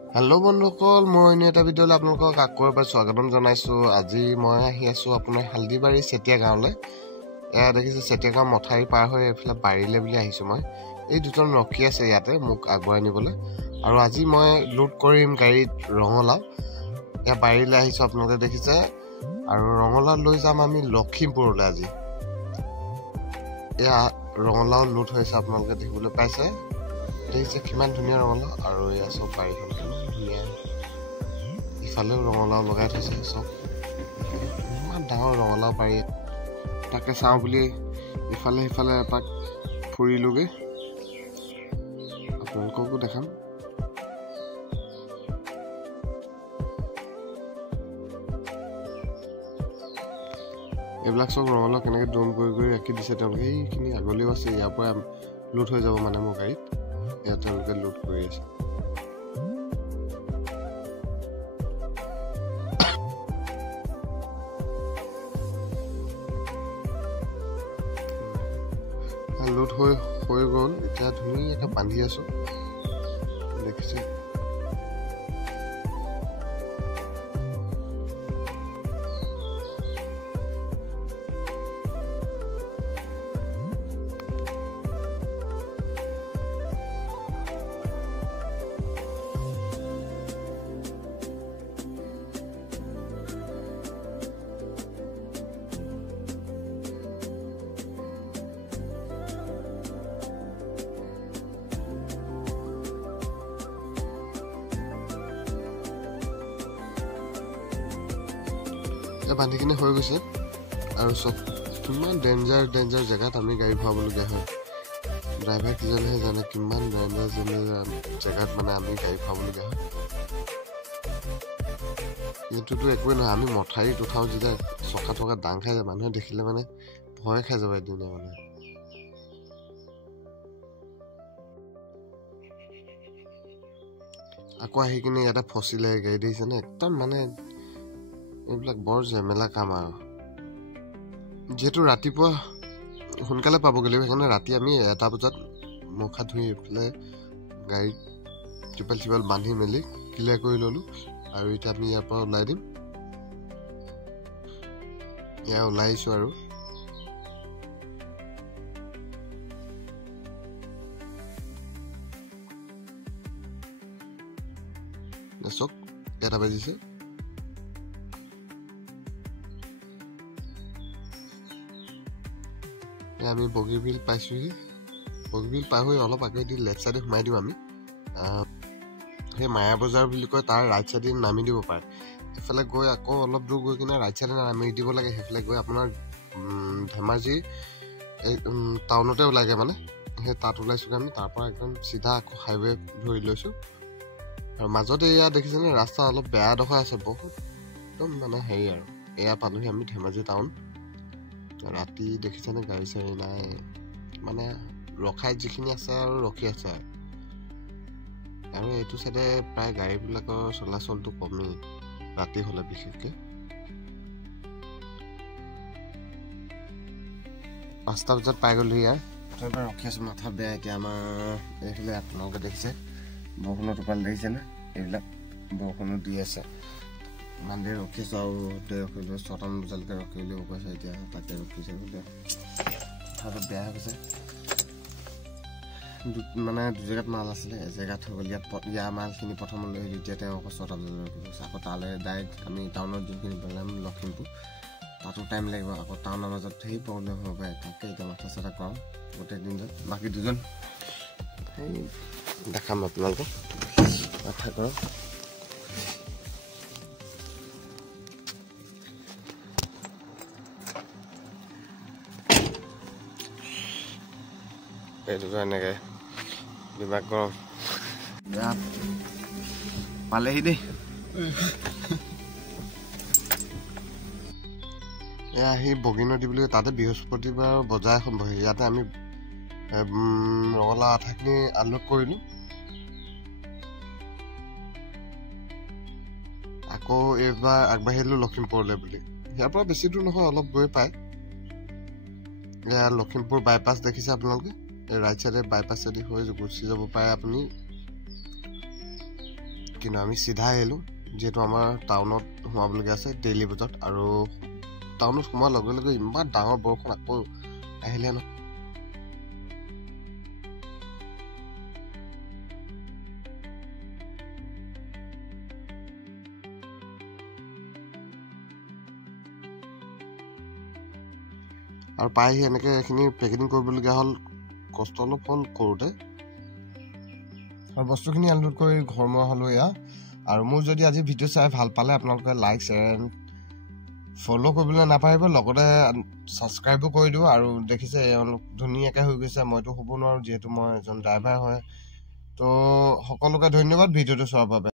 Hello' বন্ধুসকল, মই অন্য এটা ভিডিঅ'লৈ আপোনালোকক আকৌ এবাৰ স্বাগতম জনাইছোঁ। আজি মই আহি আছোঁ আপোনাৰ হালদিবাৰী চেতিয়া গাঁৱলৈ। এয়া দেখিছে চেতিয়া গাঁও মথাউৰি পাৰ হৈ এইফালে বাৰীলৈ বুলি আহিছোঁ মই। এই দুজন ৰখি আছে ইয়াতে মোক আগবঢ়াই নিবলৈ। আৰু আজি মই লোড কৰিম গাড়ীত ৰঙালাও। এয়া বাৰীলৈ আহিছোঁ আপোনালোকে দেখিছে। আৰু ৰঙালাও লৈ যাম আমি লখিমপুৰলৈ আজি। এয়া ৰঙালাও লোড হৈছে আপোনালোকে দেখিবলৈ পাইছে। দেখিছে কিমান ধুনীয়া ৰঙালাও। আৰু এয়া চব বাৰীখন কিমান ধুনীয়া, ইফালেও ৰঙালাও লগাই থৈছে। চব ইমান ডাঙৰ ৰঙালাও বাৰী, তাকে চাওঁ বুলি ইফালে সিফালে এপাক ফুৰিলোগৈ, আপোনালোককো দেখাম। এইবিলাক চব ৰঙালাও কেনেকৈ দম কৰি কৰি ৰাখি দিছে তেওঁলোকে। এইখিনি আগলৈও আছে, ইয়াৰ পৰা লোড হৈ যাব মানে মোৰ গাড়ীত। ইয়াত তেওঁলোকে লোড কৰি আছে। লোড হৈ গ'ল, এতিয়া ধুনীয়াকৈ বান্ধি আছোঁ দেখিছে। বান্ধি কিনে হৈ গৈছে। আৰু চব কিমান ডেঞ্জাৰ জেগাত আমি গাড়ী ভৰাবলগীয়া হয়। ড্ৰাইভাৰ কিজনেহে জানে কিমান ডেঞ্জাৰ জেগাত মানে আমি গাড়ী ভৰাবলগীয়া হয়। এইটোতো একোৱেই নহয়, আমি মথাউৰিত উঠাওঁ যেতিয়া চকা থকা দাং খাই যায়, মানুহে দেখিলে মানে ভয় খাই যাব এদিনীয়া মানুহে। আকৌ আহি কিনে ইয়াতে ফচিলে গাড়ী দেখিছেনে। একদম মানে এইবিলাক বৰ জেমেলা কাম আৰু। যিহেতু ৰাতিপুৱা সোনকালে পাবগৈ লাগিব, সেইকাৰণে ৰাতি আমি 1টা বজাত মুখ হাত ধুই এইফালে গাড়ীত টিপাল বান্ধি মেলি ক্লিয়াৰ কৰি ল'লোঁ। আৰু এতিয়া আমি ইয়াৰ পৰা ওলাই দিম। এয়া ওলাই আহিছোঁ আৰু চক 1টা বাজিছে। আমি বগীবিল পাইছোঁহি। বগীবিল পাৰ হৈ অলপ আগেদি লেফ্ট চাইডে সোমাই দিওঁ আমি। সেই মায়া বজাৰ বুলি কয়, তাৰ ৰাইট চাইডে নামি দিব পাৰে। সেইফালে গৈ আকৌ অলপ দূৰ গৈ কিনে ৰাইট চাইডে নামি দিব লাগে। সেইফালে গৈ আপোনাৰ ধেমাজি এই টাউনতে ওলাইগৈ মানে। সেই তাত ওলাইছোগৈ আমি। তাৰ পৰা একদম চিধা আকৌ হাইৱে ধৰি লৈছোঁ। আৰু মাজতে এয়া দেখিছেনে, ৰাস্তা অলপ বেয়া ডোখৰ আছে বহুত, একদম মানে হেৰি আৰু। এয়া পালোহি আমি ধেমাজি টাউন। ৰাতি দেখিছেনে গাড়ী চাড়ী নাই, মানে ৰখাই যিখিনি আছে আৰু ৰখি আছে। আৰু এইটো চাইডে প্ৰায় গাড়ীবিলাকৰ চলাচলটো কমেই ৰাতি হ'লে বিশেষকৈ। 5টা বজাত পাই গ'লো ইয়াৰ। প্ৰথমতে ৰখি আছোঁ, মাথা বেয়া এতিয়া আমাৰ। এইফালে আপোনালোকে দেখিছে বৰষুণৰ টোপাল দেখিছেনে, এইবিলাক বৰষুণো দি আছে। ইমান দেৰি ৰখিছোঁ আৰু ৰখিলোঁ 6টামান বজালৈকে ৰখিলেও কৈছে। এতিয়া তাকে ৰখিছে বোলে, কথাটো বেয়া হৈ গৈছে। মানে 2 জেগাত মাল আছিলে, এজেগাত হৈ গ'ল। ইয়াৰ মালখিনি প্ৰথমলৈ এতিয়া তেওঁ আকৌ 6টা বজালৈ ৰখি গৈছে। আকৌ তালৈ ডাইৰেক্ট আমি টাউনত যোনখিনি পেলাম লখিমপুৰ, তাতো টাইম লাগিব। আকৌ টাউনৰ মাজত সেই প্ৰব্লেম হ'ব পাৰে। তাকে এতিয়া মাথা চাথা কৰাওঁ গোটেই দিনটোত। বাকী 2জন সেই দেখাম আপোনালোকক, মাথা কৰক। এইটোতো এনেকৈ দিমাগ গৰম বেয়া পালেহি দেই। এয়া আহি বগী নদী বুলি, তাতে বৃহস্পতিবাৰ বজাৰ এখন বহে। ইয়াতে আমি ৰঙালাও আঠাখিনি আনলোড কৰিলোঁ। আকৌ এইবাৰ আগবাঢ়িলোঁ লখিমপুৰলৈ বুলি। ইয়াৰ পৰা বেছি দূৰ নহয়, অলপ গৈ পায়। এয়া লখিমপুৰ বাইপাছ দেখিছে আপোনালোকে। ৰাইট চাইডে বাইপাছেদি হৈ গুচি যাব পাৰে আপুনি কিন্তু আমি চিধা আহিলোঁ যিহেতু আমাৰ টাউনত সোমাবলগীয়া আছে ডেইলি বজাৰত আৰু টাউনত সোমোৱাৰ লগে লগে ইমান ডাঙৰ বৰষুণ আকৌ আহিলে ন আৰু পাই আহি এনেকৈ এইখিনি পেকেটিং কৰিবলগীয়া হ'ল কষ্ট অলপ হ'ল কৰোঁতে আৰু বস্তুখিনি আনলোড কৰি ঘৰ মই হ'লোঁ এয়া আৰু মোৰ যদি আজি ভিডিঅ' চাই ভাল পালে আপোনালোকে লাইক শ্বেয়াৰ এণ্ড ফ'ল' কৰিবলৈ নাপাহৰিব লগতে ছাবস্ক্ৰাইবো কৰি দিওঁ আৰু দেখিছে অলপ ধুনীয়াকৈ হৈ গৈছে মইতো হ'ব নোৱাৰোঁ যিহেতু মই এজন ড্ৰাইভাৰ হয় তো সকলোকে ধন্যবাদ ভিডিঅ'টো চোৱাৰ বাবে